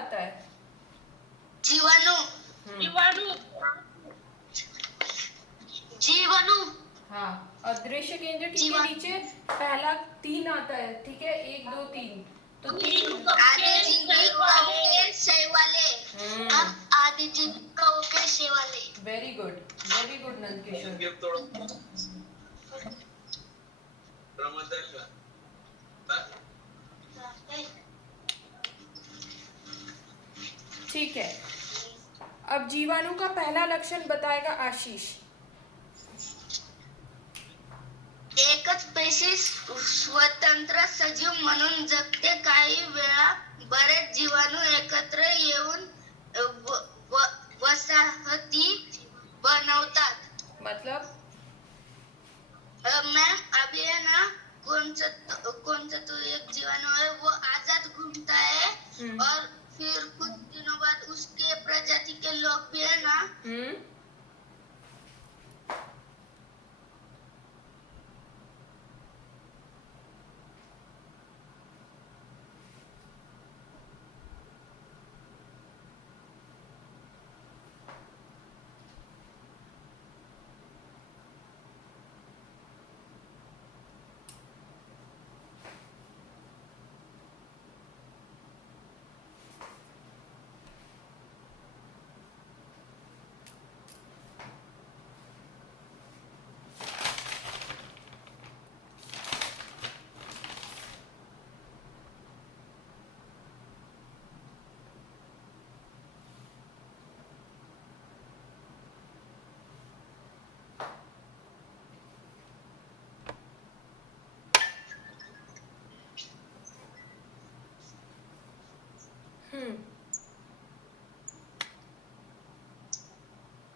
आता है? जीवाणु। जीवाणु। जीवाणु। हाँ, अदृश्य केंद्र के नीचे पहला 3 आता है, ठीक है, 1 2 3, तो 3 आदिजीविका शैवाले। अब आदिजीविका शैवाले। Very good Nandkishore. ठीक है, अब जीवाणु का पहला लक्षण बताएगा आशीष। एकच पेशी स्वतंत्र सजीव म्हणून जगते। काही वेळा बरेच जीवाणू एकत्र येऊन वसाहती बनवतात। मतलब मैम अभी है ना, कौन सा तो एक जीवाणु है वो आजाद घूमता है और फिर कुछ दिनों बाद उसके प्रजाति के लोग भी है ना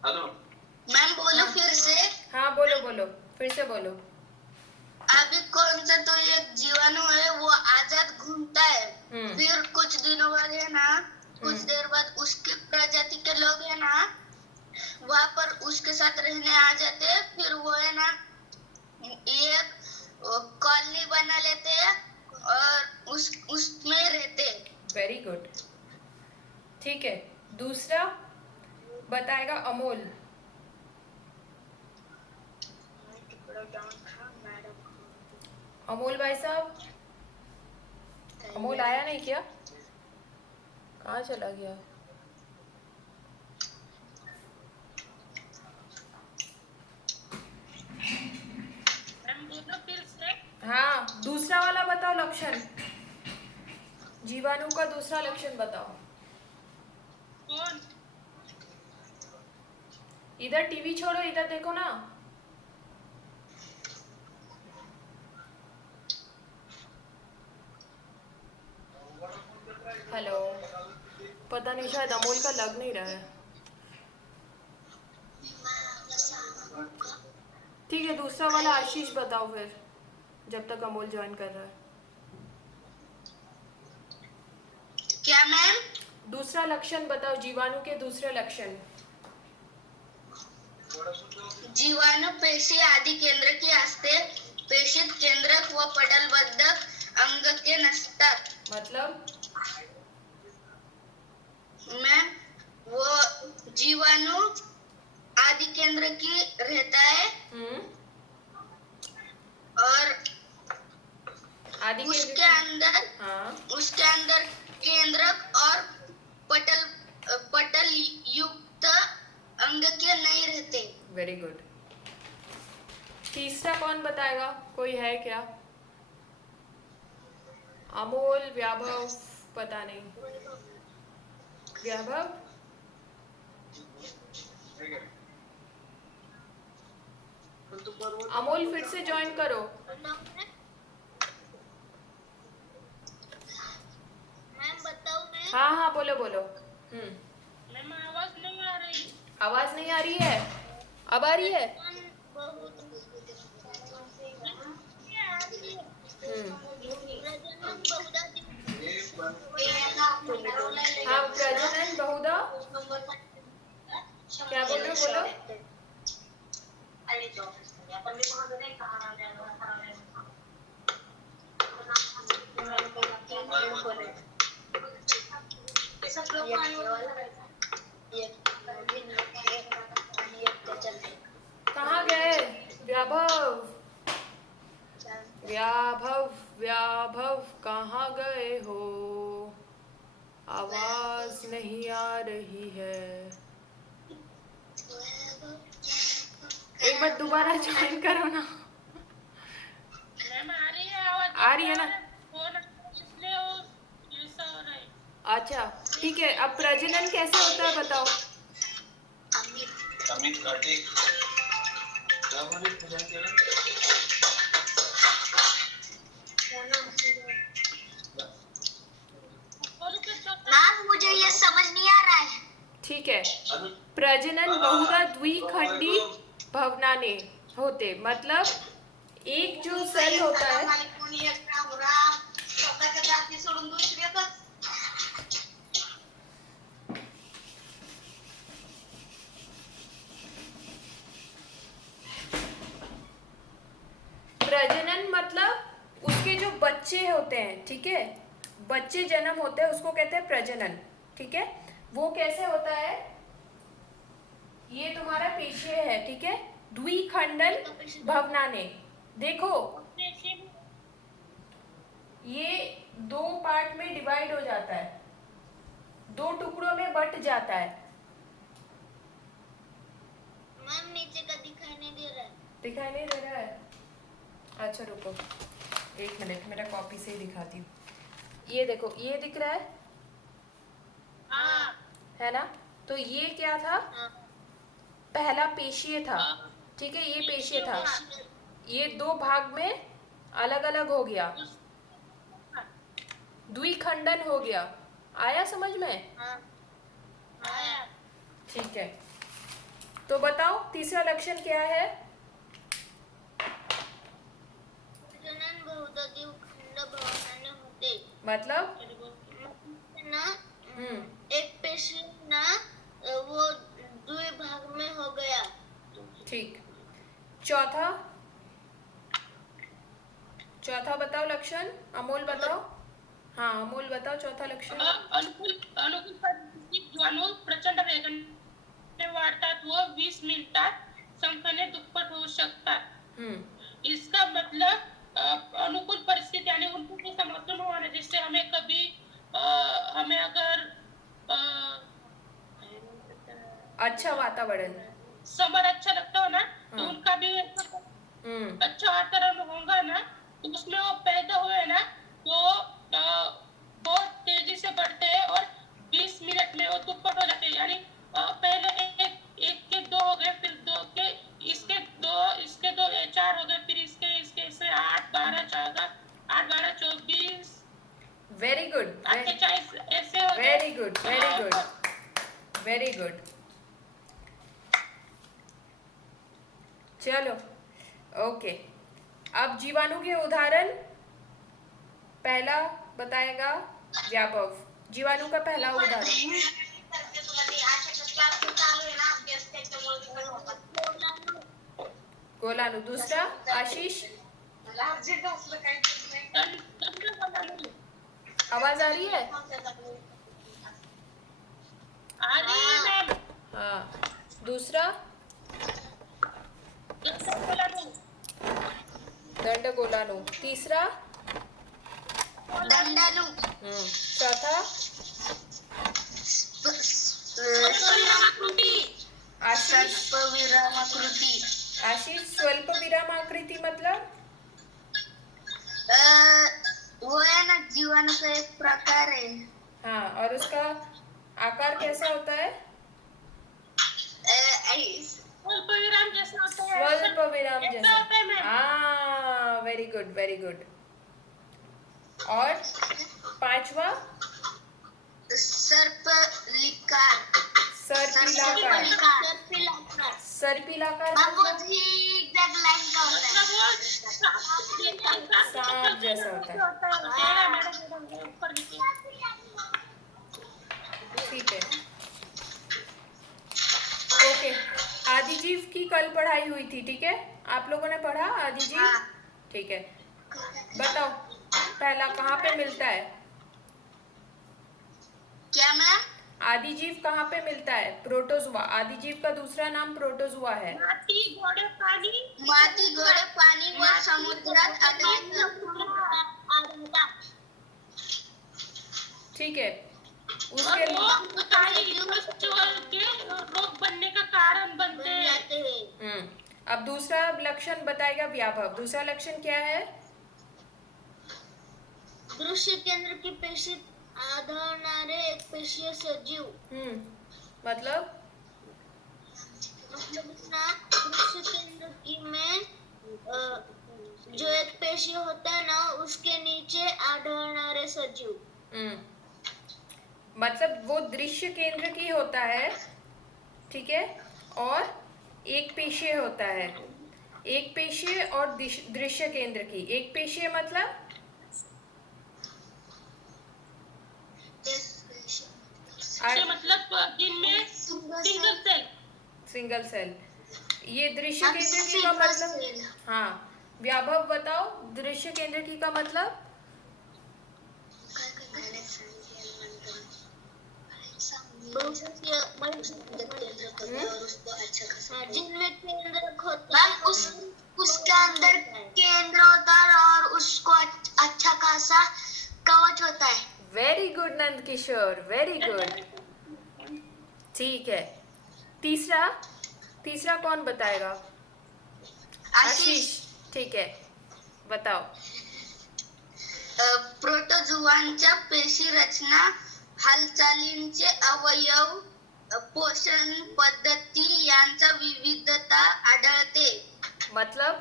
हेलो मैम बोलो फिर से। हाँ बोलो, फिर से बोलो। अभी कौन सा तो एक जीवाणु है वो आजाद घूमता है, फिर कुछ दिनों बाद है ना, कुछ देर बाद उसके प्रजाति के लोग है ना वहाँ पर उसके साथ रहने आ जाते हैं। फिर वो है ना एक कॉलोनी बना लेते हैं और उसमें रहते। Very good. ठीक है, दूसरा बताएगा अमोल। अमोल भाई साहब, अमोल आया नहीं क्या? कहाँ चला गया? हाँ, दूसरा वाला बताओ लक्षण, जीवाणु का दूसरा लक्षण बताओ। कौन? इधर टीवी छोड़ो, इधर देखो ना। हेलो, पता नहीं शायद अमोल का लग नहीं रहा है। ठीक है, दूसरा वाला आशीष बताओ फिर, जब तक अमोल ज्वाइन कर रहा है। क्या मैम? दूसरा लक्षण बताओ, जीवाणु के दूसरे लक्षण। जीवाणु पेशी आदि केंद्र की असते। पेशीत केंद्रक व पटलबद्ध अंगके नसतात। मतलब मैम वो जीवाणु आदि केंद्र की रहता है और उसके अंदर केंद्रक और पटल युक्त अंग के नहीं रहते। Very good. तीसरा कौन बताएगा? कोई है क्या? अमोल, व्याभव, पता नहीं। व्याभव, अमोल फिर से ज्वाइन करो। मैम बताऊं मैं? हाँ बोलो। मैम आवाज नहीं आ रही। आवाज नहीं आ रही है? अब आ रही है? हाँ, प्रजनन बहुधा क्या बोल रहे हो? बोलो। कहाँ गए व्याभव? व्याभव व्याभव कहाँ गए हो? आवाज नहीं आ रही है। एक बार दोबारा ज्वाइन करो ना। मैम आ रही है आवाज? आ रही है ना? फोन इसलिए वो ऐसा हो रहा है। अच्छा ठीक है, अब प्रजनन कैसे होता है बताओ। अमित कार्तिक क्या बोले प्रजनन के लिए? मैम मुझे ये समझ नहीं आ रहा है। ठीक है, प्रजनन बहुधा द्विखंडी भवनाने होते, मतलब एक जो सेल होता है प्रजनन मतलब उसके जो बच्चे होते हैं, ठीक है, बच्चे जन्म होते हैं उसको कहते हैं प्रजनन। ठीक है, वो कैसे होता है? ये तुम्हारा पेशीय है, ठीक है, द्विखंडन भवनाने। देखो ये दो पार्ट में डिवाइड हो जाता है, दो टुकड़ों में बट जाता है। मैम नीचे का दिखाई नहीं दे रहा है। दिखाई नहीं दे रहा है? अच्छा रुको एक मिनट, मेरा कॉपी से ही दिखाती हूँ। ये देखो, ये दिख रहा है, हाँ है ना? तो ये क्या था? पहला पेशीय था, ठीक है, ये पेशीय था, ये दो भाग में अलग अलग हो गया, द्विखंडन हो गया। आया समझ में? आया। ठीक है, तो बताओ तीसरा लक्षण क्या है? प्रजनन बहुधा द्विखंड भवनाने होते, मतलब ना एक पेशी ना वो द्विभाग में हो गया। ठीक। चौथा, चौथा बताओ लक्षण। अमोल बताओ। हाँ अमोल बताओ चौथा लक्षण। अनुकूल अनुकूल परिस्थिती ज्वानू प्रचंड वेगाने वाढतात व 20 मिनिटात संख्येने दुप्पट होऊ शकतात। इसका मतलब अनुकूल परिस्थिति यानी उनको के समर्थन होना, जिससे हमें कभी हमें अगर अच्छा वातावरण, समर अच्छा लगता हो ना, तो उनका भी अच्छा वातावरण होगा ना, तो उसमें वो पैदा हुए ना तो बहुत तेजी से बढ़ते हैं और 20 मिनट में वो दुप्पट हो जाते हैं। यानी पहले एक के दो हो गए, फिर दो के इसके दो ये चार हो गए, फिर इसके से 8 12 14 8 12 24 वेरी गुड, 48 ऐसे हो गए। Very good, very good, very good. चलो ओके, अब जीवाणु के उदाहरण पहला बताएगा व्यापक। जीवाणु का पहला उदाहरण गोलाणु। दूसरा आशीष, आवाज आ रही है? आ रही है मैम। हाँ, दूसरा दंड गोलाणु। तीसरा दंडाणु। चौथा आशीष। स्वल्पविरामाकृति। आशीष स्वल्प विरामाकृति मतलब वो है ना जीवाणु का एक प्रकार है। हाँ, और उसका आकार कैसा होता है? स्वल्प विराम जैसा होता है। स्वल्प विराम ऐसा जैसा। होता है मैम। हाँ वेरी गुड, वेरी गुड। और पांचवा सर्पलिकार। सर्पिलाकार। सर्पिलाकार। सर्पिलाकार वो मतलब zigzag लाइन का होता है। सांप जैसा होता है। ठीक है, ओके। आदिजीव की कल पढ़ाई हुई थी, ठीक है? आप लोगों ने पढ़ा आदिजीव? ठीक है, बताओ पहला कहाँ पे मिलता है? क्या मैम? आदिजीव कहाँ पे मिलता है? प्रोटोजुआ। आदिजीव का दूसरा नाम प्रोटोजुआ है। माती घोड़े पानी व समुद्रात आढळतात. ठीक है, और उसके वो के रोग बनने का कारण बनते हैं. अब दूसरा लक्षण बताएगा व्याभव। दूसरा लक्षण क्या है? दृश्य केंद्र की पेशीत आढळणारे एक पेशीय सजीव. मतलब ना दृश्य केंद्र की में जो एक पेशी होता है ना उसके नीचे आढळणारे सजीव. मतलब वो दृश्य केंद्र की होता है, ठीक है, और एक पेशीय होता है। एक पेशीय और दृश्य केंद्र की। एक पेशीय मतलब मतलब जिनमें सिंगल सेल। ये दृश्य केंद्र की का मतलब, हाँ व्याभव बताओ, दृश्य केंद्र की का मतलब? जिनमें केंद्रक होता है उसके अंदर केंद्र होता है और उसको अच्छा खासा कवच होता है. Very good Nand Kishore, very good. ठीक है, तीसरा कौन बताएगा? आशीष। ठीक है, बताओ। प्रोटोजुआंच्या पेशी रचना, हालचालींचे अवयव, पोषण पद्धती यांचा विविधता आढळते. मतलब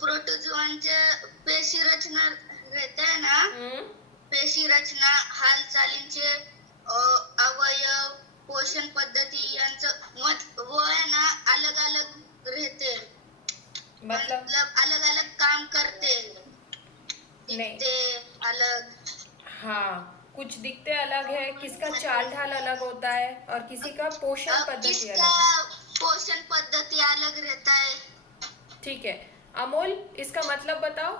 प्रोटोजुआंच्या पेशी रचना रहता है ना, पेशी रचना, हालचालींचे अवयव, पोषण पद्धती यांचं वो है ना अलग अलग रहते. मतलब अलग अलग काम करते, दिखते अलग. हाँ, कुछ दिखते अलग है, किसका चाल ढाल अलग होता है और किसी का पोषण पद्धति अलग। पोषण पद्धति अलग रहता है. ठीक है, अमोल इसका मतलब बताओ।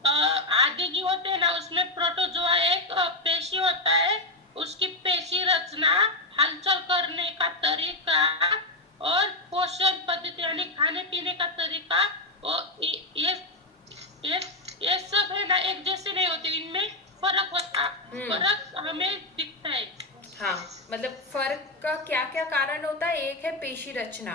आगे जो होते हैं ना उसमें प्रोटोजोआ एक पेशी होता है, उसकी पेशी रचना, हलचल करने का तरीका और पोषण पद्धति यानी खाने पीने का तरीका, और ये सब है ना एक जैसे नहीं होते, इनमें फर्क हमें दिखता है. हाँ, मतलब फर्क का क्या क्या कारण होता है? एक है पेशी रचना,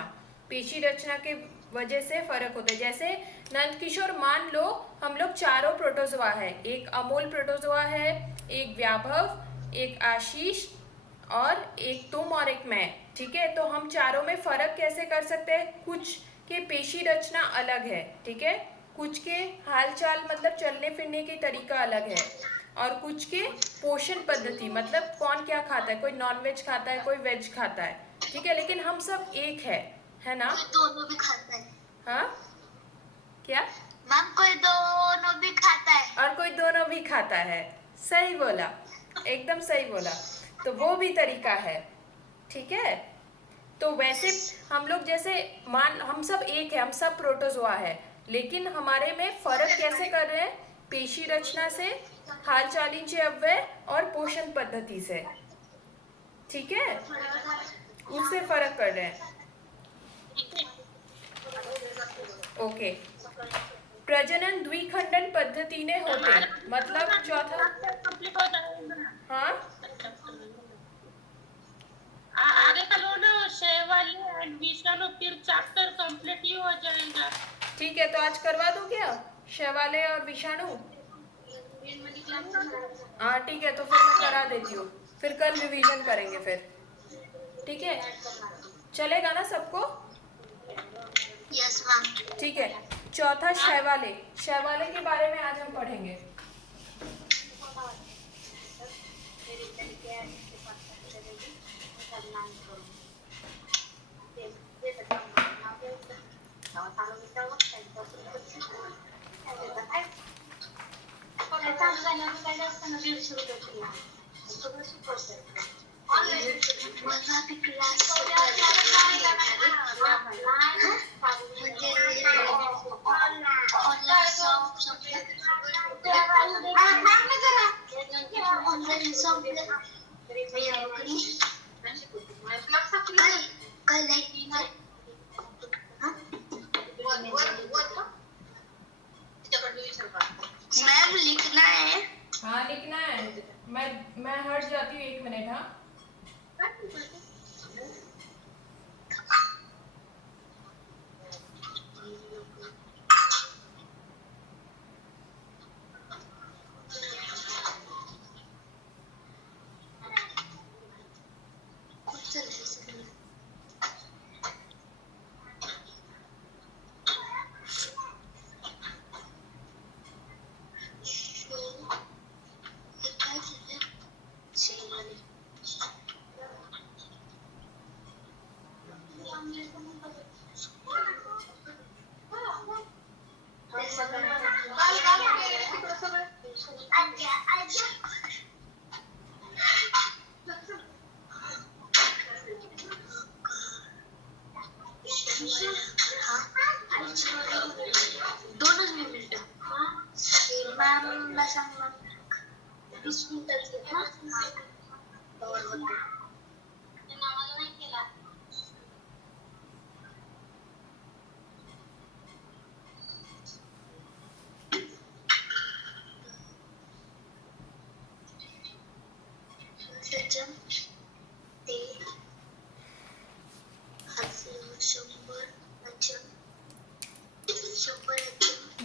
पेशी रचना के वजह से फर्क होता है। जैसे नंद किशोर, मान लो हम लोग चारों प्रोटोजोआ है, एक अमोल प्रोटोजोआ है, एक व्याभव, एक आशीष और एक तुम और एक मैं, ठीक है। तो हम चारों में फर्क कैसे कर सकते हैं? कुछ के पेशी रचना अलग है, ठीक है, कुछ के हालचाल मतलब चलने फिरने के तरीका अलग है, और कुछ के पोषण पद्धति मतलब कौन क्या खाता है, कोई नॉनवेज खाता है, कोई वेज खाता है, ठीक है, लेकिन हम सब एक है ना? दोनों भी खाता है. हाँ, क्या मैम? कोई दोनों भी खाता है और कोई दोनों भी खाता है। सही बोला, एकदम सही बोला। तो वो भी तरीका है, ठीक है। तो वैसे हम लोग जैसे हम सब एक है, हम सब प्रोटोजोआ है, लेकिन हमारे में फर्क कैसे कर रहे हैं? पेशी रचना से, हालचालींचे अव्यय और पोषण पद्धति से, ठीक है, उससे फर्क कर रहे हैं। ओके, प्रजनन द्विखंडन पद्धतीने होते, मतलब चौथा, हाँ आगे का लो ना शैवाली एंड विषाणु, फिर चैप्टर कंप्लीट ही हो जाएगा। ठीक है, तो आज करवा दूं क्या शैवाले और विषाणु? हाँ ठीक है, तो फिर मैं करा देती हूँ, फिर कल रिवीजन करेंगे फिर, ठीक है, चलेगा ना सबको? Yes ma'am. ठीक है, चौथा शैवाले, शैवाले के बारे में आज हम पढ़ेंगे। मैम लिखना है। हाँ लिखना है। मैं हट जाती हूँ 1 मिनट। हाँ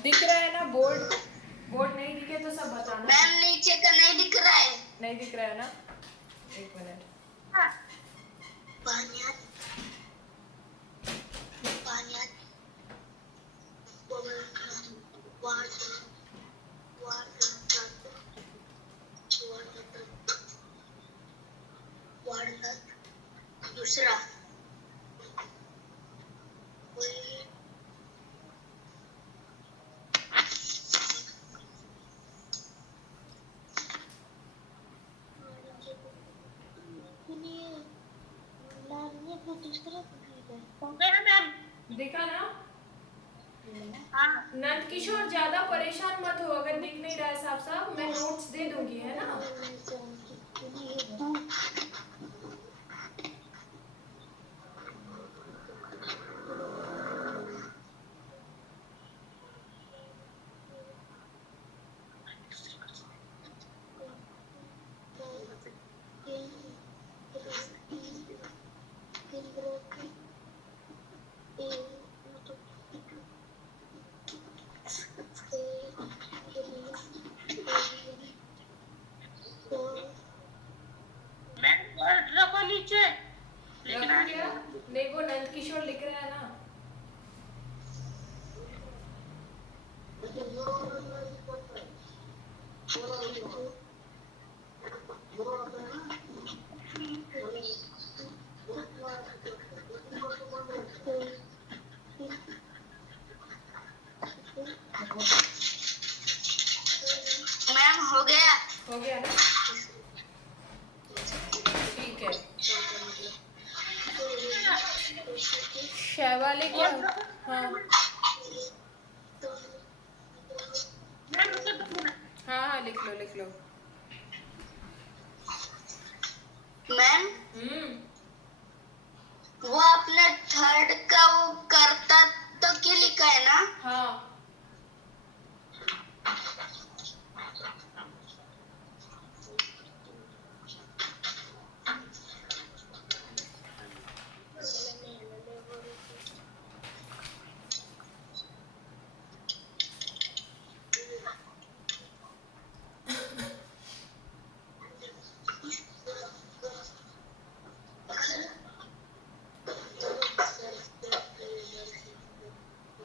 दिख रहा है ना बोर्ड? बोर्ड नहीं दिखे तो सब बताना। मैम नीचे का नहीं दिख रहा है। नहीं दिख रहा है ना? 1 मिनट। दूसरा हो गया मैम? दिखा ना? हाँ नंद किशोर ज्यादा परेशान मत हो, अगर दिख नहीं रहा है साफ साफ मैं नोट्स दे दूंगी, है ना? मैम वर्ड रखो नीचे लिखना रखूं क्या? नहीं वो नंद किशोर लिख रहा है ना। मैम हो गया। हो गया ना? ठीक है। शैवाली क्या? हाँ मैम उसे बोलना। हाँ हाँ लिख लो लिख लो। मैम वो अपने थर्ड का वो करता तो क्यों लिखा है ना? हाँ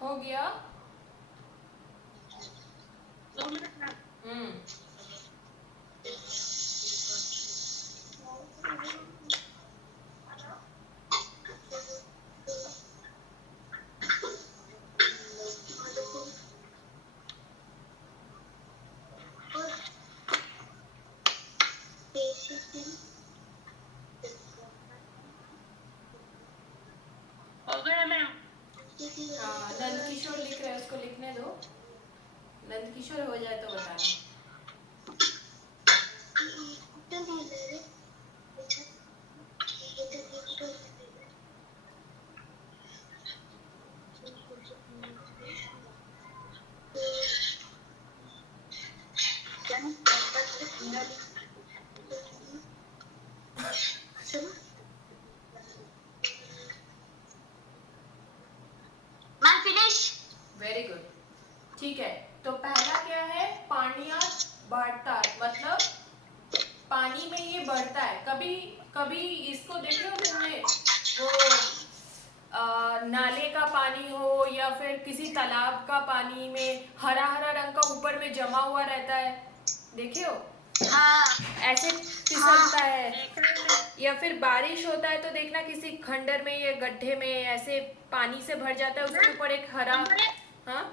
हो गया। 2 मिनट मैम। हो गया मैम? हाँ नंद किशोर लिख रहा है, उसको लिखने दो। नंद किशोर हो जाए तो बताना। मैं फिनिश। Very good. ठीक है, तो पहला क्या है, पानियात बढ़ता, मतलब पानी में ये बढ़ता है। कभी कभी इसको देखे हो तुमने, वो नाले का पानी हो या फिर किसी तालाब का पानी में हरा हरा रंग का ऊपर में जमा हुआ रहता है, देखे हो? हाँ ऐसे फिसलता है। या फिर बारिश होता है तो देखना किसी खंडर में या गड्ढे में ऐसे पानी से भर जाता है, उसके ऊपर एक हरा। हाँ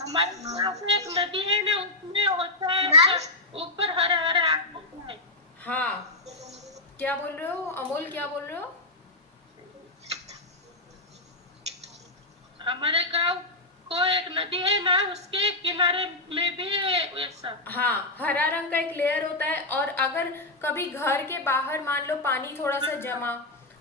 हमारे गाँव में एक नदी है ना, उसमें होता है ऊपर हरा हरा होता है। हाँ, क्या बोल रहे हो अमोल, क्या बोल रहे हो? हमारे गांव को एक नदी है ना, उसके किनारे में भी है वैसा। हाँ, हरा रंग का एक लेयर होता है, और अगर कभी घर के बाहर मान लो पानी थोड़ा सा जमा,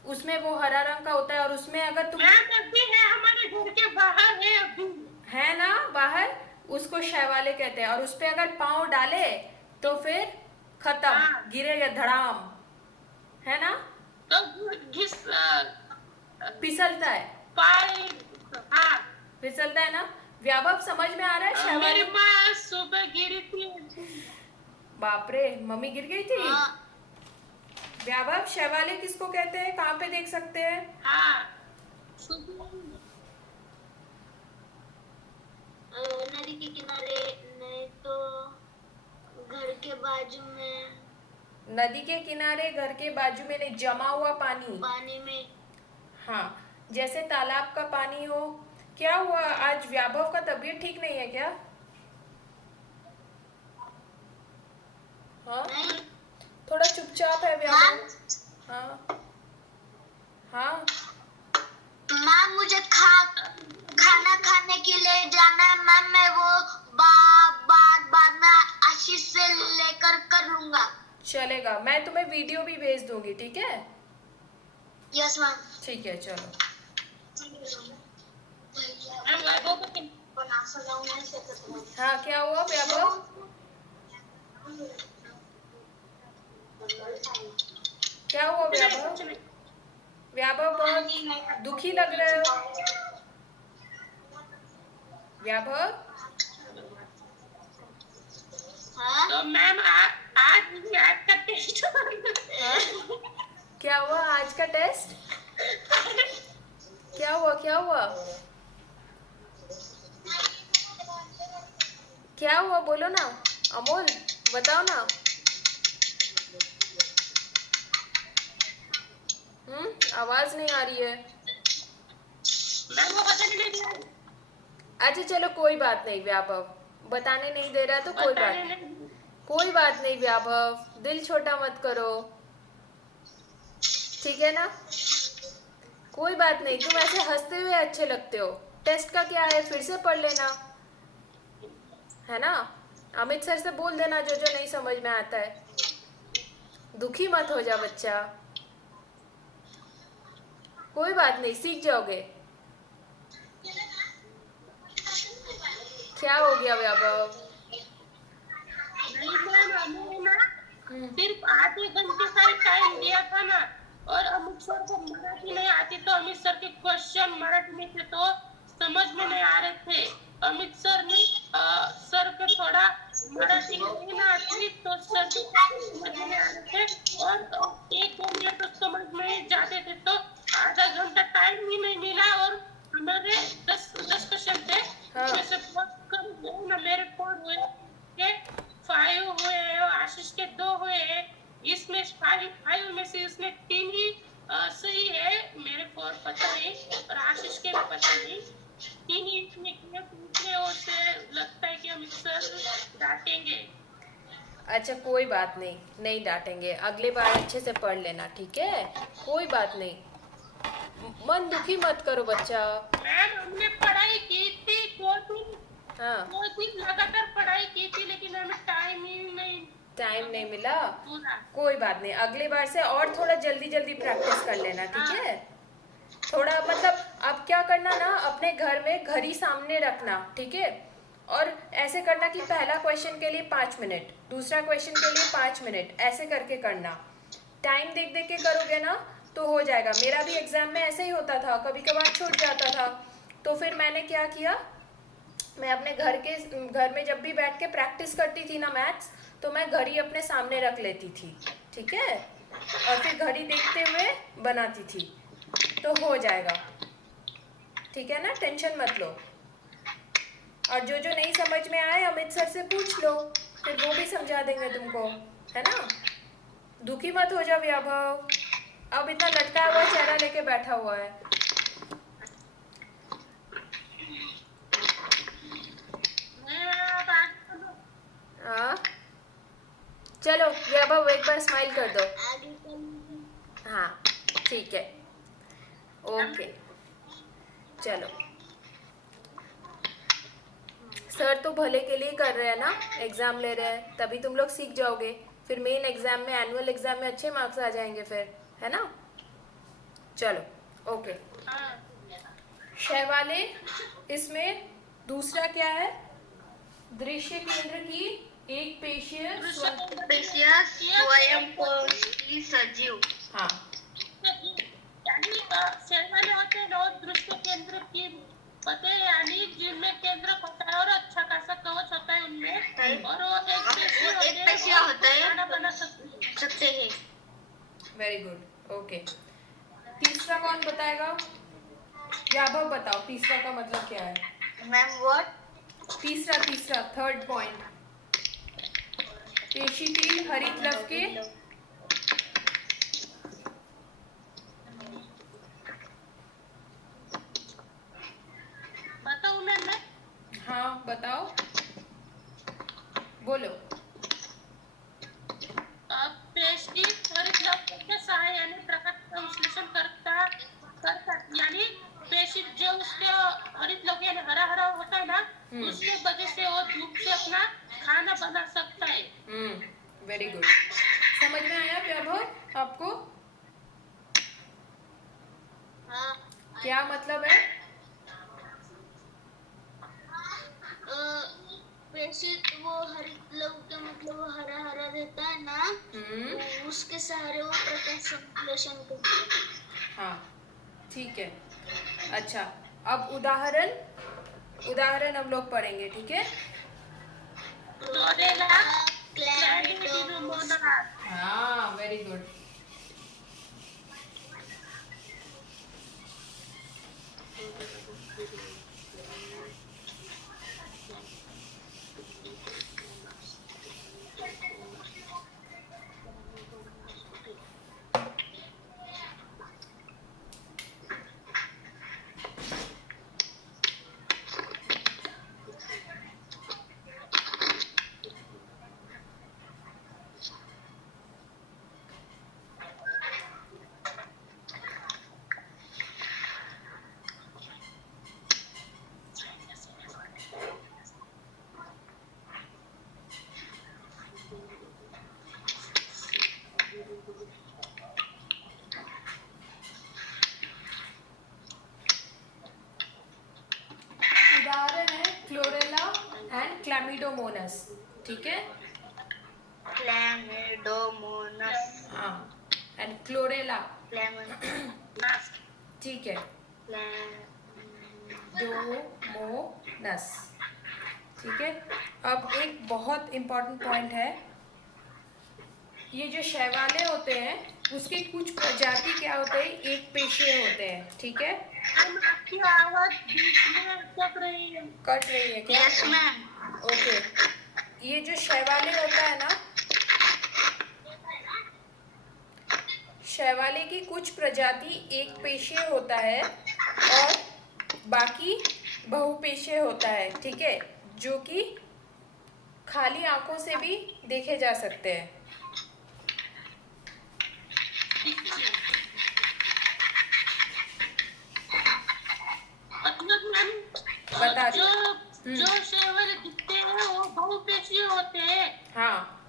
उसमें वो हरा रंग का होता है, और उसमें अगर तुम नदी है हमारे घर के बाहर है अभी, है ना बाहर, उसको शैवाले कहते हैं, और उस पे अगर पाँव डाले तो फिर खत्म, हाँ। गिरेगा धड़ाम, है ना, तो घिस फिसलता है, पाए। हाँ, फिसलता है ना। व्यापक समझ में आ रहा है शैवाले? मेरी माँ सुबह गिरी थी। बाप रे, मम्मी गिर गई थी। व्यापक शैवाले किसको कहते हैं, कहाँ पे देख सकते हैं? हाँ, सुबह नदी के किनारे, नहीं तो घर के बाजू में, नदी के किनारे, घर के बाजू में नहीं, जमा हुआ पानी। पानी में। हाँ, जैसे तालाब का पानी हो। क्या हुआ, आज वैभव का तबीयत ठीक नहीं है क्या? हाँ, नहीं थोड़ा चुपचाप है वैभव। हाँ हाँ, मैम, मुझे खाना खाने के लिए जाना है मैम। मैं वो बाद में आशीष से लेकर कर लूंगा। चलेगा, मैं तुम्हें वीडियो भी भेज दूंगी, ठीक है? Yes ma'am. ठीक है, चलो। हाँ, क्या हुआ वैभव? क्या हुआ वैभव? वैभव बहुत दुखी लग रहे हो। वैभव, हाँ? तो मैम आज का टेस्ट हाँ? क्या हुआ आज का टेस्ट? क्या हुआ, क्या हुआ, क्या हुआ, बोलो ना अमोल, बताओ ना। आवाज नहीं आ रही है। मैम वो बताने नहीं दिया। अच्छा चलो, कोई बात नहीं वैभव, बताने नहीं दे रहा तो कोई बात नहीं वैभव, दिल छोटा मत करो, ठीक है ना? कोई बात नहीं, तुम ऐसे हंसते हुए अच्छे लगते हो। टेस्ट का क्या है, फिर से पढ़ लेना, है ना? अमित सर से बोल देना जो जो नहीं समझ में आता है। दुखी मत हो जा बच्चा, कोई बात नहीं, सीख जाओगे। क्या हो गया वैभव? नहीं मैम, हमें ना सिर्फ आधे घंटे का ही टाइम दिया था ना, और अमित सर को मराठी नहीं आती, तो अमित सर के क्वेश्चन मराठी में थे तो समझ में नहीं आ रहे थे। अमित सर ने सर को थोड़ा मराठी नहीं ना आती, तो सर को समझ में नहीं आ रहे थे, और एक दो मिनट तो समझ में जाते थे, तो आधा घंटा टाइम ही नहीं मिला, और हमारे 10 क्वेश्चन थे, उसमें से बहुत कम हुए ना, मेरे 4 हुए, 5 हुए, आशीष के 2 हुए, इसमें 5 में से उसने 3 ही सही है, मेरे 4 पता नहीं, और आशीष के भी पता नहीं, 3 ही इसने किया, दूसरे ओर से लगता है कि हम सर डांटेंगे। अच्छा कोई बात नहीं, नहीं डांटेंगे, अगली बार अच्छे से पढ़ लेना, ठीक है? कोई बात नहीं, मन दुखी मत करो बच्चा। मैम हमने पढ़ाई की थी 2 दिन, हाँ, 2 दिन लगातार पढ़ाई की थी, लेकिन हमें टाइम ही नहीं टाइम नहीं मिला, पूरा। कोई बात नहीं, अगली बार से और थोड़ा जल्दी जल्दी प्रैक्टिस कर लेना, ठीक है? थोड़ा मतलब अब क्या करना ना, अपने घर में घड़ी सामने रखना, ठीक है? और ऐसे करना कि पहला क्वेश्चन के लिए 5 मिनट, दूसरा क्वेश्चन के लिए 5 मिनट, ऐसे करके करना। टाइम देख देख के करोगे ना तो हो जाएगा। मेरा भी एग्जाम में ऐसे ही होता था, कभी कभार छूट जाता था, तो फिर मैंने क्या किया, मैं अपने घर में जब भी बैठ के प्रैक्टिस करती थी ना मैथ्स, तो मैं घड़ी अपने सामने रख लेती थी, ठीक है? और फिर घड़ी देखते हुए बनाती थी, तो हो जाएगा, ठीक है ना? टेंशन मत लो। और जो जो नहीं समझ में आए अमित सर से पूछ लो, फिर वो भी समझा देंगे तुमको, है ना? दुखी मत हो जाओ वैभव, अब इतना लटका हुआ चेहरा लेके बैठा हुआ है। हाँ चलो वैभव एक बार स्माइल कर दो। हाँ ठीक है, ओके चलो। सर तो भले के लिए कर रहे हैं ना, एग्जाम ले रहे हैं, तभी तुम लोग सीख जाओगे, फिर मेन एग्जाम में, एनुअल एग्जाम में अच्छे मार्क्स आ जाएंगे फिर, है ना? चलो ओके। शैवाले, इसमें दूसरा क्या है? दृश्य केंद्र की एक पेशीय स्वयंपोषी सजीव। हाँ यानी शैवाल होते हैं और दृश्य केंद्र की होते हैं, यानी जिनमें केंद्र होता है और अच्छा खासा कवच होता है उनमें, और वो एक पेशीय होते हैं, खाना बना सकते हैं। Very good, okay. तीसरा कौन बताएगा? वैभव बताओ, तीसरा का मतलब क्या है? Ma'am what? तीसरा थर्ड पॉइंट, पेशीतील हरितलव के बताऊं मैं? हाँ बताओ, बोलो। पेशी हरितलव के सहाय्याने प्रकाश का विश्लेषण करता, यानी पेशी जो उसके हरितलव यानी हरा हरा होता है ना, उसके वजह से वो धूप से अपना खाना बना सकता है। वेरी गुड, समझ में आया वैभव आपको? हाँ। क्या मतलब है? पेशी वो हरितलव का मतलब वो हरा हरा रहता है ना, तो उसके सहारे वो प्रकाश संश्लेषण करते हैं। हाँ ठीक है, अच्छा अब उदाहरण हम लोग पढ़ेंगे, ठीक है? हाँ वेरी गुड। उदाहरण है क्लोरेला एंड क्लैमिडोमोनास, ठीक है? क्लैमिडोमोनास। हाँ एंड क्लोरेला, ठीक है? डोमोनस, ठीक है? अब एक बहुत इम्पोर्टेंट पॉइंट है, ये जो शैवाले होते हैं उसकी कुछ प्रजाति क्या होते हैं, एक पेशीय होते हैं, ठीक है? आपकी आवाज बीच में कट रही है क्या? Yes ma'am. ओके, ये जो शैवाले होता है ना, शैवाले की कुछ प्रजाति एक पेशीय होता है और बाकी बहुपेशीय होता है, ठीक है? जो कि खाली आंखों से भी देखे जा सकते हैं। बता दो। जो शैवाल दिखते हैं वो बहुपेशीय होते हैं। हाँ